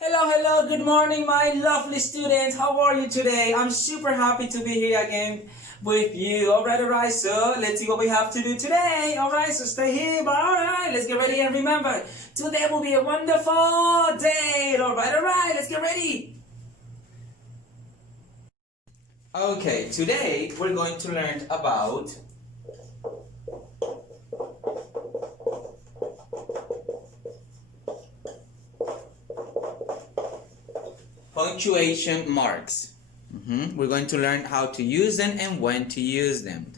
Hello, good morning, my lovely students. How are you today? I'm super happy to be here again with you. Alright, so let's see what we have to do today. Alright, so stay here, but alright, let's get ready and remember, today will be a wonderful day. Alright, let's get ready. Okay, today we're going to learn about punctuation marks. We're going to learn how to use them and when to use them.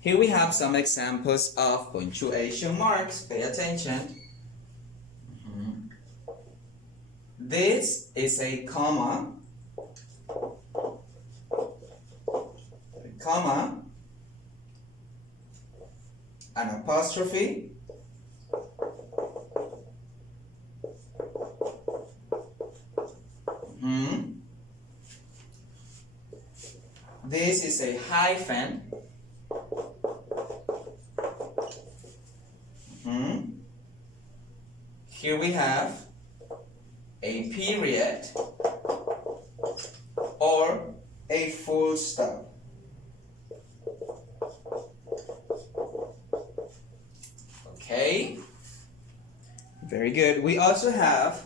Here we have some examples of punctuation marks. Pay attention. This is a comma, an apostrophe, this is a hyphen, here we have a period or a full stop. Okay, very good. We also have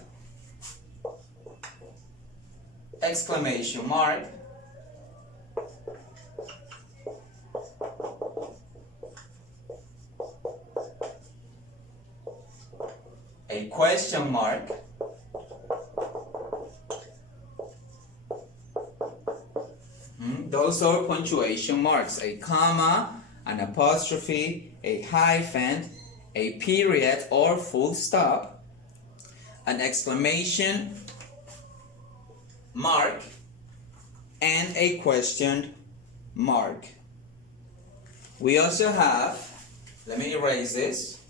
exclamation mark, a question mark, those are punctuation marks, a comma, an apostrophe, a hyphen, a period or full stop, an exclamation mark, and a question mark. We also have, let me erase this.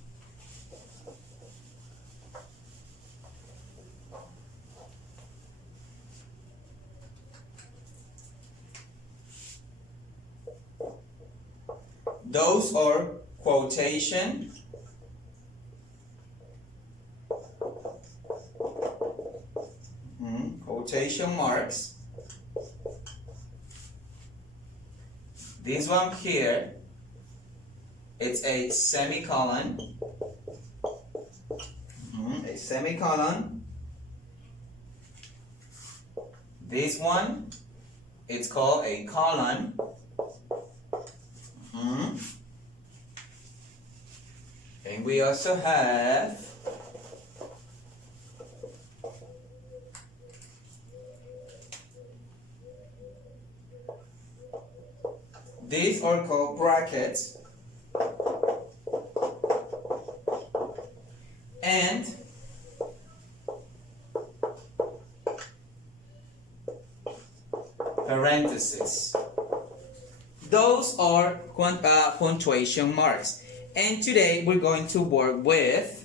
Those are quotation marks. This one here, it's a semicolon. A semicolon. This one, it's called a colon. And we also have these are called brackets, and parentheses. Those are punctuation marks. And today we're going to work with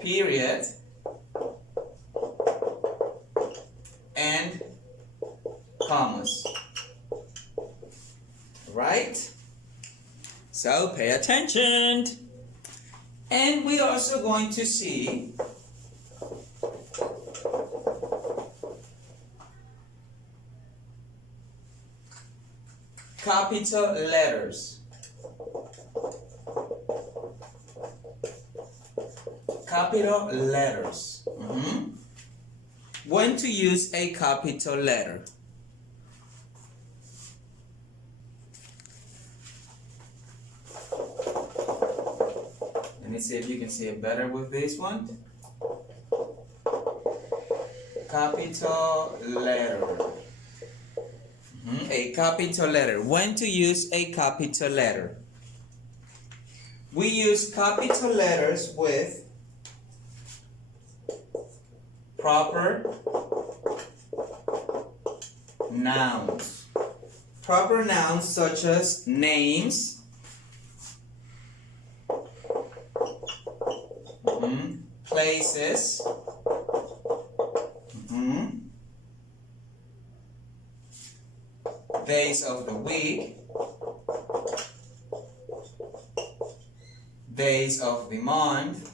period and commas. Right? So pay attention. And we're also going to see capital letters. Capital letters. When to use a capital letter. Let me see if you can see it better with this one. Capital letter. A capital letter. When to use a capital letter. We use capital letters with proper nouns. Proper nouns such as names, places, days of the week, days of the month,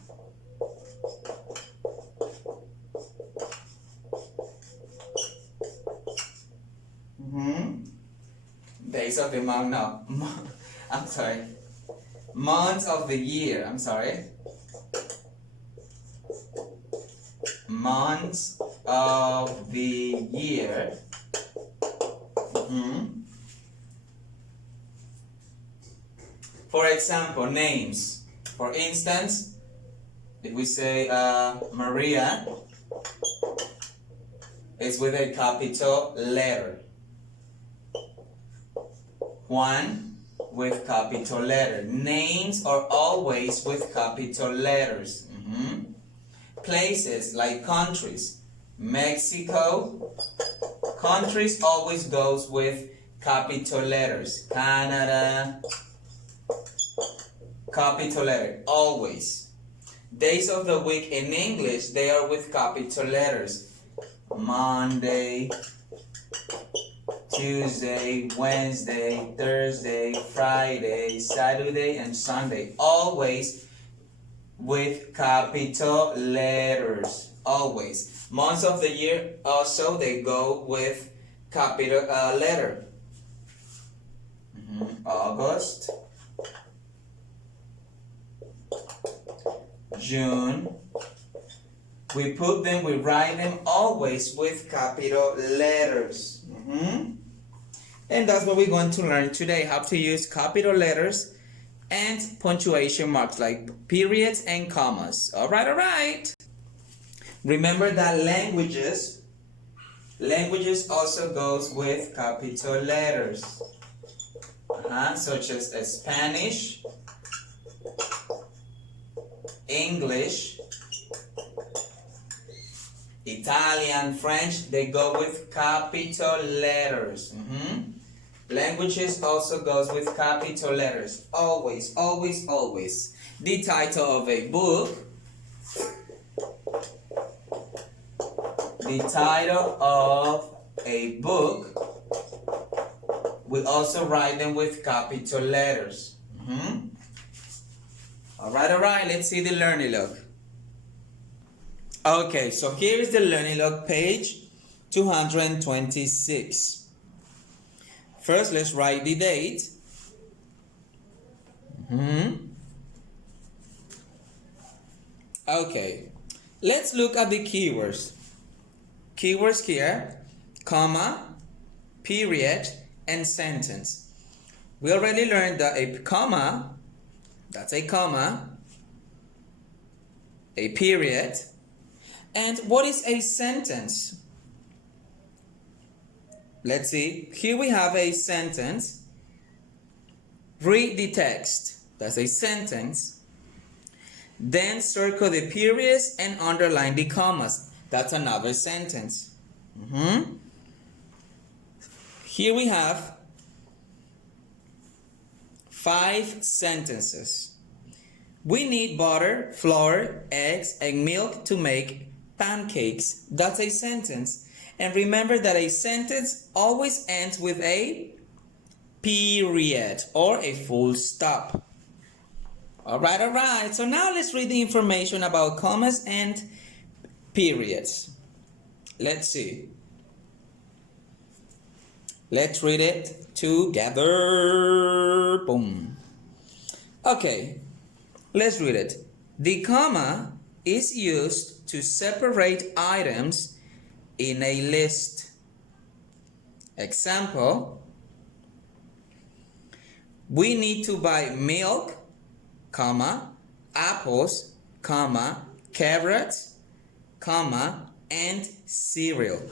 days of the month, no, I'm sorry, months of the year, I'm sorry, months of the year. For example, names. For instance, if we say Maria, it's with a capital letter. Juan with capital letter. Names are always with capital letters. Places like countries. Mexico, countries always goes with capital letters. Canada, capital letter, always. Days of the week in English, they are with capital letters. Monday, Tuesday, Wednesday, Thursday, Friday, Saturday, and Sunday. Always with capital letters. Always. Months of the year also, they go with capital letter. August, June. We write them always with capital letters. And that's what we're going to learn today, how to use capital letters and punctuation marks like periods and commas. All right. Remember that languages also goes with capital letters. Such as Spanish, English, Italian, French, they go with capital letters. Languages also goes with capital letters. Always, always, always. The title of a book. The title of a book. We also write them with capital letters. All right. Let's see the learning log. Okay, so here is the learning log, page 226. First, let's write the date. Okay, let's look at the keywords. Keywords here, comma, period, and sentence. We already learned that a comma, that's a comma, a period, and what is a sentence? Let's see. Here we have a sentence. Read the text. That's a sentence. Then circle the periods and underline the commas. That's another sentence. Here we have 5 sentences. We need butter, flour, eggs, and milk to make pancakes. That's a sentence. And remember that a sentence always ends with a period or a full stop. All right. So now let's read the information about commas and periods. Let's see. Let's read it together. Boom. Okay, let's read it. The comma is used to separate items in a list. Example, we need to buy milk, comma, apples, comma, carrots, comma, and cereal.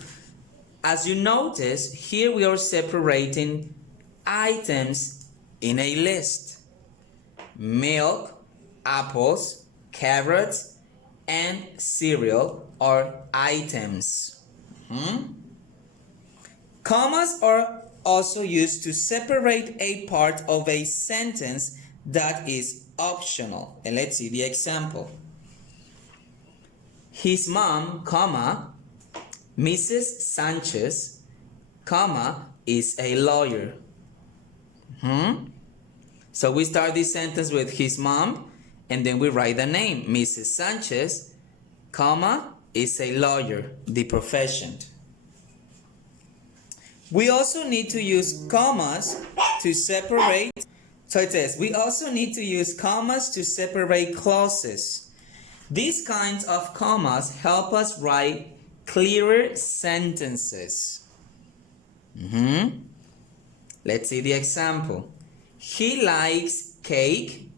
As you notice, here we are separating items in a list. Milk, apples, carrots, and cereal are items. Commas are also used to separate a part of a sentence that is optional. And let's see the example. His mom, comma, Mrs. Sanchez, comma, is a lawyer. So we start this sentence with his mom, and then we write the name. Mrs. Sanchez, comma, is a lawyer, the profession. We also need to use commas to separate. So it says, we also need to use commas to separate clauses. These kinds of commas help us write clearer sentences. Let's see the example. He likes cake,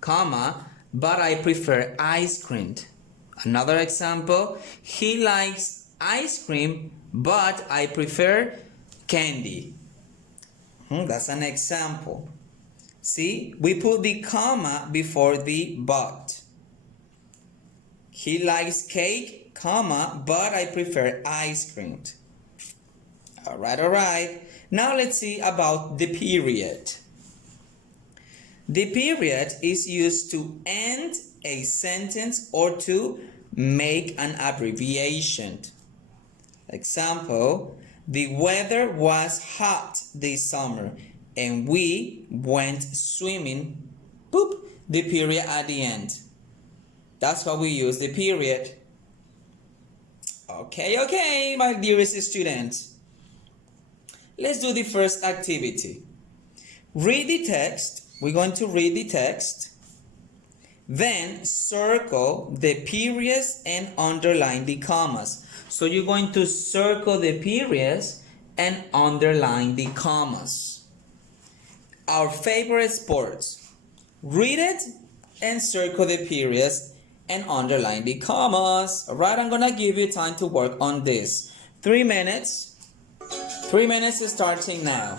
comma, but I prefer ice cream. Another example, he likes ice cream, but I prefer candy. That's an example. See, we put the comma before the but. He likes cake, comma, but I prefer ice cream. All right. Now let's see about the period. The period is used to end a sentence or to make an abbreviation. Example, the weather was hot this summer and we went swimming. Boop, the period at the end. That's why we use the period. Okay, my dearest students. Let's do the first activity. Read the text. We're going to read the text. Then circle the periods and underline the commas. So you're going to circle the periods and underline the commas. Our favorite sports. Read it and circle the periods and underline the commas. Alright, I'm gonna give you time to work on this. 3 minutes. 3 minutes is starting now.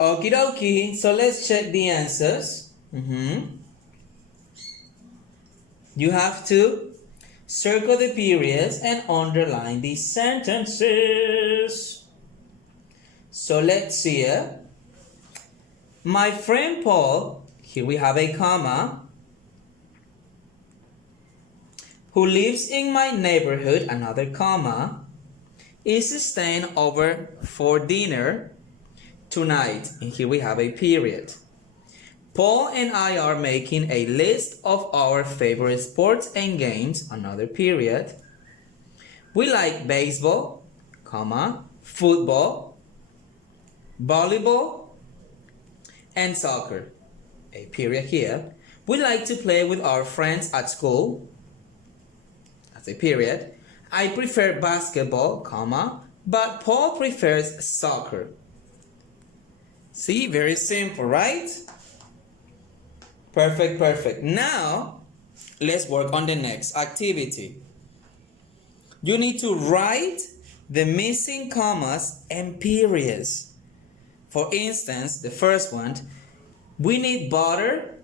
Okie dokie, so let's check the answers. You have to circle the periods and underline these sentences. So let's see here. My friend Paul, here we have a comma, who lives in my neighborhood, another comma, is staying over for dinner tonight. And here we have a period. Paul and I are making a list of our favorite sports and games, another period. We like baseball, comma, football, volleyball, and soccer, a period here. We like to play with our friends at school, that's a period. I prefer basketball, comma, but Paul prefers soccer. See, very simple, right? Perfect, perfect. Now, let's work on the next activity. You need to write the missing commas and periods. For instance, the first one, we need butter,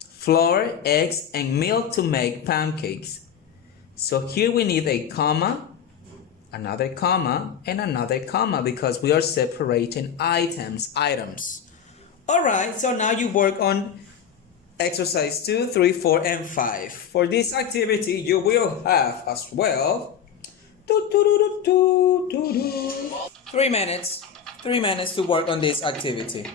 flour, eggs, and milk to make pancakes. So here we need a comma, another comma, and another comma because we are separating items. Alright, so now you work on exercise 2, 3, 4, and 5. For this activity, you will have as well 3 minutes. 3 minutes to work on this activity.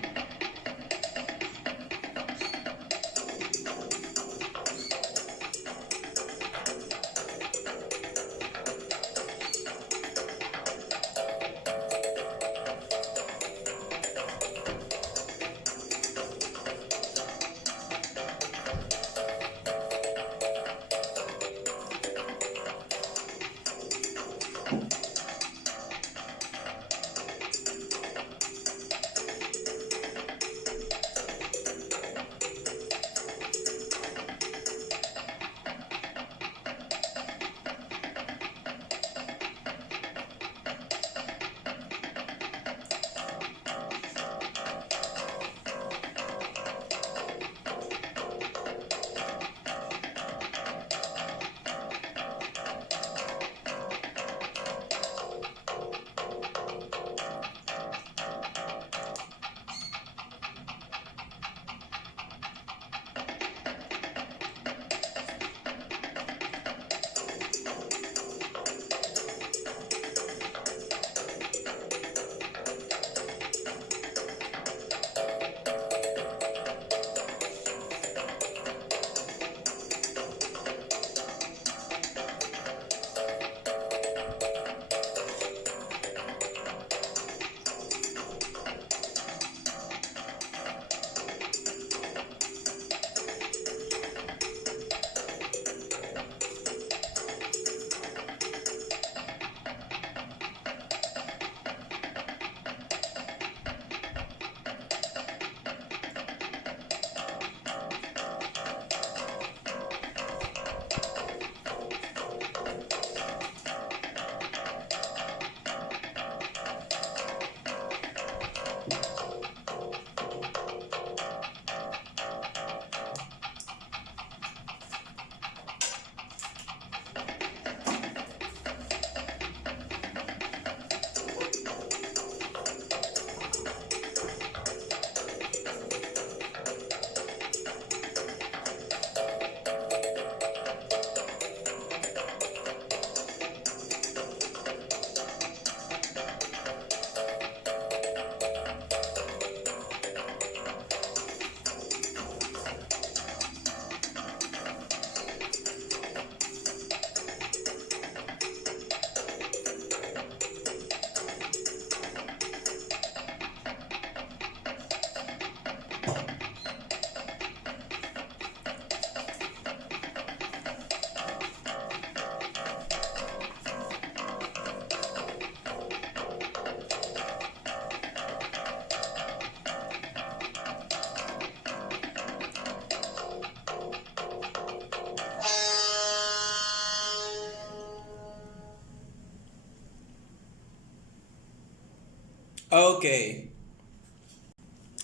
Okay.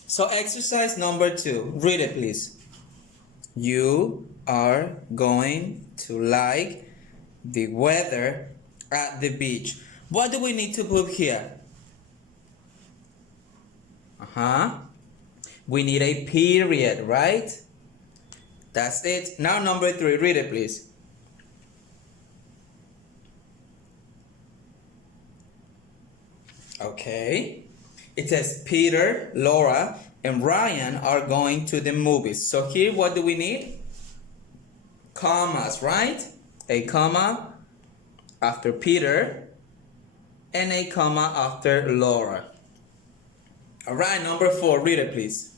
So exercise number 2. Read it, please. You are going to like the weather at the beach. What do we need to put here? We need a period, right? That's it. Now number 3, read it please. Okay. It says Peter, Laura, and Ryan are going to the movies. So here what do we need? Commas, right? A comma after Peter and a comma after Laura. Alright, number 4, read it please.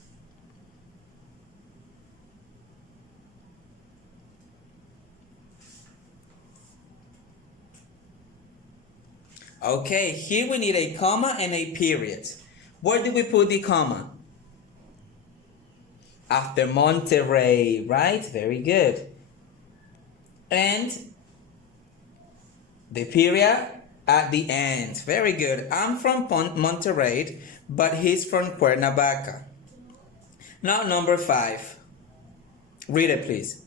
Okay, here we need a comma and a period. Where do we put the comma? After Monterrey, right? Very good. And the period at the end. Very good. I'm from Monterrey, but he's from Cuernavaca. Now number 5. Read it please.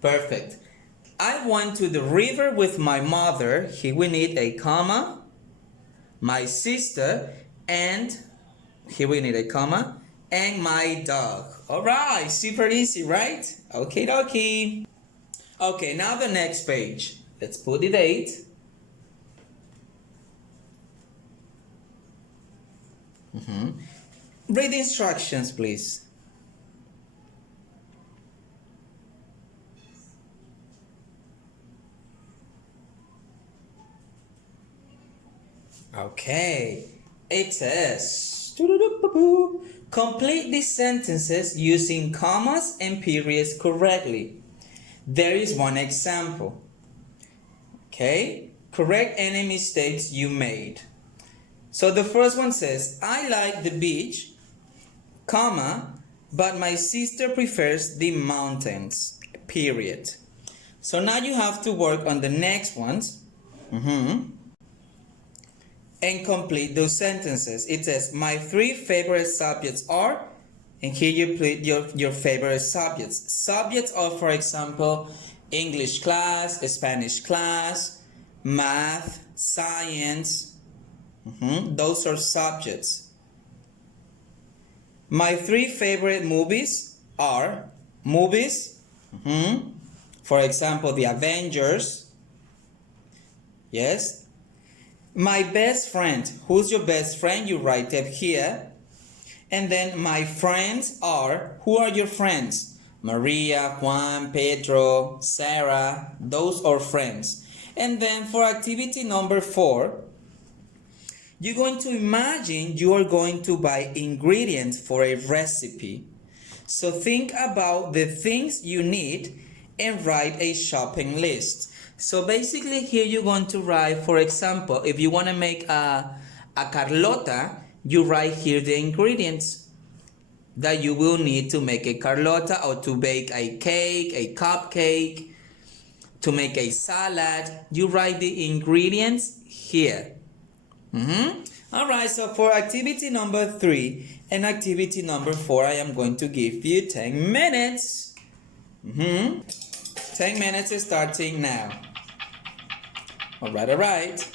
Perfect. I went to the river with my mother. Here we need a comma. My sister, and here we need a comma, and my dog. Alright, super easy, right? Okay, dokie. Okay, now the next page. Let's put the date. Read the instructions, please. Okay, it says complete these sentences using commas and periods correctly. There is one example. Okay, correct any mistakes you made. So the first one says, I like the beach, comma, but my sister prefers the mountains, period. So now you have to work on the next ones. And complete those sentences. It says, my 3 favorite subjects are, and here you put your favorite subjects. Subjects are, for example, English class, Spanish class, math, science. Those are subjects. My 3 favorite movies are movies. For example, The Avengers. Yes. My best friend. Who's your best friend? You write up here. And then my friends are, who are your friends? Maria, Juan, Pedro, Sarah. Those are friends. And then for activity number 4, you're going to imagine you are going to buy ingredients for a recipe. So think about the things you need and write a shopping list. So basically here you're going to write, for example, if you want to make a Carlota, you write here the ingredients that you will need to make a Carlota, or to bake a cake, a cupcake, to make a salad. You write the ingredients here. Alright, so for activity number 3 and activity number 4, I am going to give you 10 minutes. 10 minutes is starting now. Alright.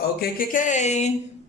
Okay, okay, okay.